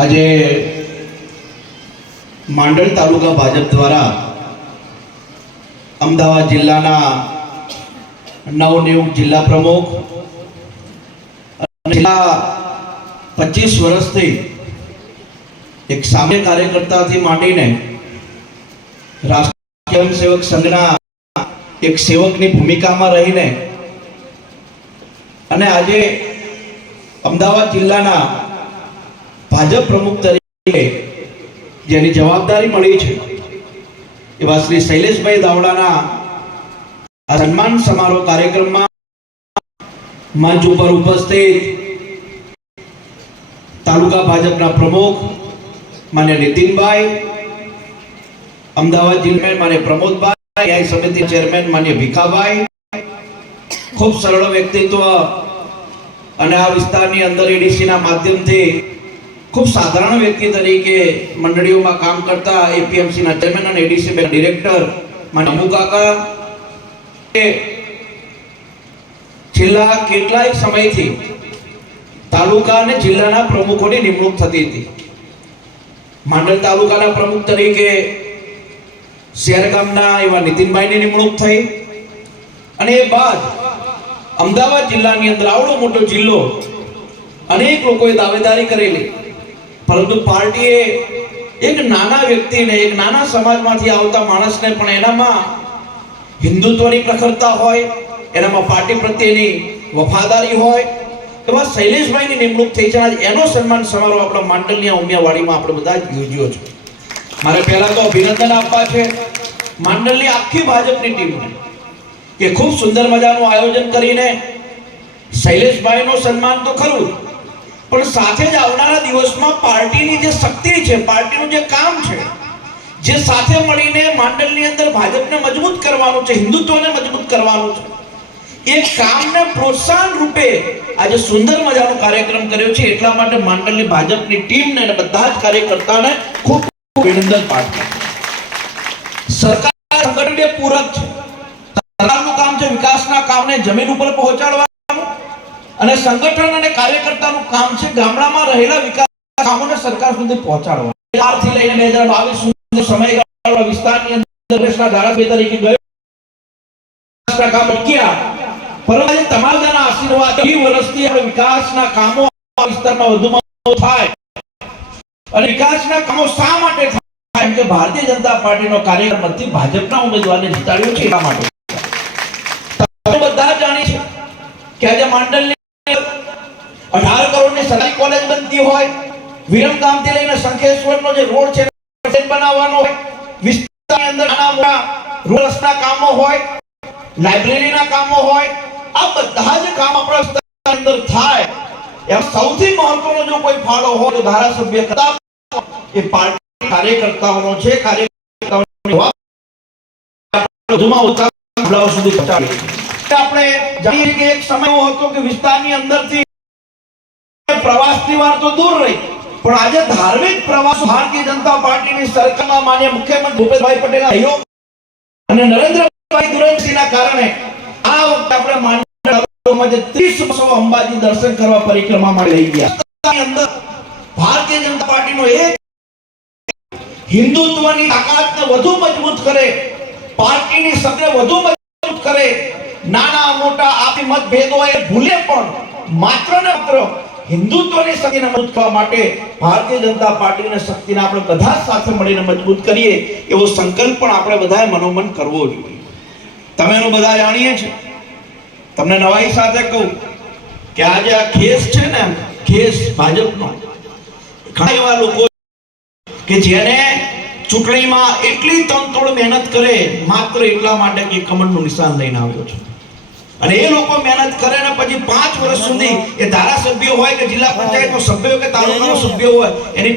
આજે માંડલ તાલુકા ભાજપ દ્વારા અમદાવાદ જિલ્લાના નવનિયુક્ત જિલ્લા પ્રમુખ છેલ્લા 25 વર્ષથી એક સામાન્ય કાર્યકર્તાથી માંડીને રાષ્ટ્રીય સ્વયંસેવક સંઘના એક સેવકની ભૂમિકામાં રહીને અને આજે અમદાવાદ જિલ્લાના ભાજપ પ્રમુખ તરીકે જેની જવાબદારી મળી છે એવા શ્રી શૈલેષભાઈ દાવડાના સન્માન સમારોહ કાર્યક્રમમાં મંચ ઉપર ઉપસ્થિત તાલુકા ભાજપના પ્રમુખ માન્ય નીતિનભાઈ, અમદાવાદ જિલ્લા માન્ય પ્રમોદભાઈ, ન્યાય સમિતિ ચેરમેન માન્ય ભીખાભાઈ, ખૂબ સરળ વ્યક્તિત્વ અને આ વિસ્તારની અંદર એડીસીના માધ્યમથી ખૂબ સાધારણ વ્યક્તિ તરીકે મંડળીઓમાં કામ કરતા એપીએમસીના ચેરમેન અને એડીસી ડિરેક્ટર માન્ય અમુ કાકા છેલ્લા કેટલાય સમયથી તાલુકા અને જિલ્લાના પ્રમુખોની નિમણૂક થતી હતી. માંડલ તાલુકાના પ્રમુખ તરીકે શેરગામના એવા નીતિનભાઈની નિમણૂક થઈ અને એ બાદ અમદાવાદ જિલ્લાની અંદર આવડો મોટો જિલ્લો અનેક લોકોએ દાવેદારી કરેલી, પરંતુ પાર્ટીએ એક નાના વ્યક્તિને, એક નાના સમાજમાંથી આવતા માણસને પણ એનામાં હિન્દુત્વની પ્રખરતા હોય, એનામાં પાર્ટી પ્રત્યેની વફાદારી હોય એવા શૈલેષભાઈની નિમણૂક થઈ છે. એનો સન્માન સમારોહ આપણા માંડલની ઉમિયાવાડીમાં આપણે બધા યોજ્યો છે. મારે પહેલા તો અભિનંદન આપવા છે માંડલની આખી ભાજપની ટીમને કે ખૂબ સુંદર મજાનું આયોજન કરીને શૈલેષભાઈનો સન્માન તો ખરું, પણ સાથે જ આવનારા દિવસમાં પાર્ટીની જે શક્તિ છે, પાર્ટીનું જે કામ છે, જે સાથે મળીને માંડલની અંદર ભાજપને મજબૂત કરવાનું છે, હિન્દુત્વને મજબૂત કરવાનું છે, એ કામને પ્રોત્સાહન રૂપે આજે સુંદર મજાનો કાર્યક્રમ કર્યો છે. એટલા માટે માંડલની ભાજપની ટીમને અને બધા જ કાર્યકર્તાઓને ખૂબ અભિનંદન પાઠવું. સરકાર સંગઠનને પૂરક છે. સરકારનું કામ છે વિકાસના કામને જમીન ઉપર પહોંચાડવાનું, અને સંગઠન અને કાર્યકર્તાનું કામ છે ગામડામાં રહેલા વિકાસ કામોને સરકાર સુધી પહોંચાડવાનું. 2004 થી લઈને 2022 સુધીનો સમયગાળો વિસ્તારની અંદર દેશના ધારાસભ્ય તરીકે ગયો કામ અટક્યા, પરંતુ તમારા આશીર્વાદ 20 વર્ષથી આપણે વિકાસના કામો વિસ્તારમાં વધુમાં થાય. અને વિકાસના કામો શા માટે થાય? કે ભારતીય જનતા પાર્ટીનો કાર્યકર્તાથી ભાજપના ઉમેદવારને જીતાડ્યો છે. એટલા માટે તમે બધા જાણી છે કે આજે માંડલની 18 કરોડની સરકારી કોલેજ બનતી હોય, વિરમગામથી લઈને શંખેશ્વરનો જે રોડ છે બનાવવાનો હોય, વિસ્તારની અંદર નાના મોટા રોડ રસ્તા કામો હોય, લાઇબ્રેરીના કામો હોય, આ બધા જ કામ આપણા વિસ્તારની અંદર થાય. એમ સૌથી મહત્વનો જો કોઈ ફાળો હોય તો ધારાસભ્ય કરતા એ પાર્ટી કાર્યકર્તાઓનો છે. કાર્યકર્તાઓની વધુમાં ઓછા ગામડાઓ સુધી પહોંચાડી. આપણે જાણીએ કે એક સમય હતો કે વિસ્તારની અંદરથી પ્રવાસની વાત તો દૂર રહી, પણ આજે ધાર્મિક પ્રવાસ ભારતીય જનતા પાર્ટીની સરકારમાં માન્ય મુખ્યમંત્રી ભૂપેન્દ્રભાઈ પટેલના સહયોગ અને નરેન્દ્રભાઈ દુરંતીના કારણે આ વખતે આપણે માંડલમાં જે 30 બસો અંબાજી દર્શન કરવા પરિક્રમા માટે લઈ ગયા. અંદર ભારતીય જનતા પાર્ટીનો એક હિન્દુત્વની તાકાતને વધુ મજબૂત કરે, પાર્ટીની શક્તિને વધુ મજબૂત કરે, નાના મોટા આપી મતભેદો એ ભૂલે પણ માત્ર ને માત્ર હિન્દુત્વની શક્તિને મજબૂત કરવા માટે ભારતીય જનતા પાર્ટીની શક્તિને આપણે બધા સાથે મળીને મજબૂત કરીએ એવો સંકલ્પ પણ આપણે બધાએ મનોમન કરવો જોઈએ. તમે એનું બધા જાણીએ છે. તમને નવાઈ સાથે કહું કે આજે આ ખેસ છે ને, ખેસ ભાજપનો, ઘણા એવા લોકો કે જેને ચૂંટણીમાં એટલી તનતોડ મહેનત કરે માત્ર એટલા માટે કે કમળનું નિશાન લઈને આવ્યો છે, અને એ લોકો મહેનત કરે ને પછી 5 વર્ષ સુધી એ ધારાસભ્ય હોય કે જિલ્લા પંચાયતનો સભ્ય હોય કે તાલુકાનો સભ્ય હોય એની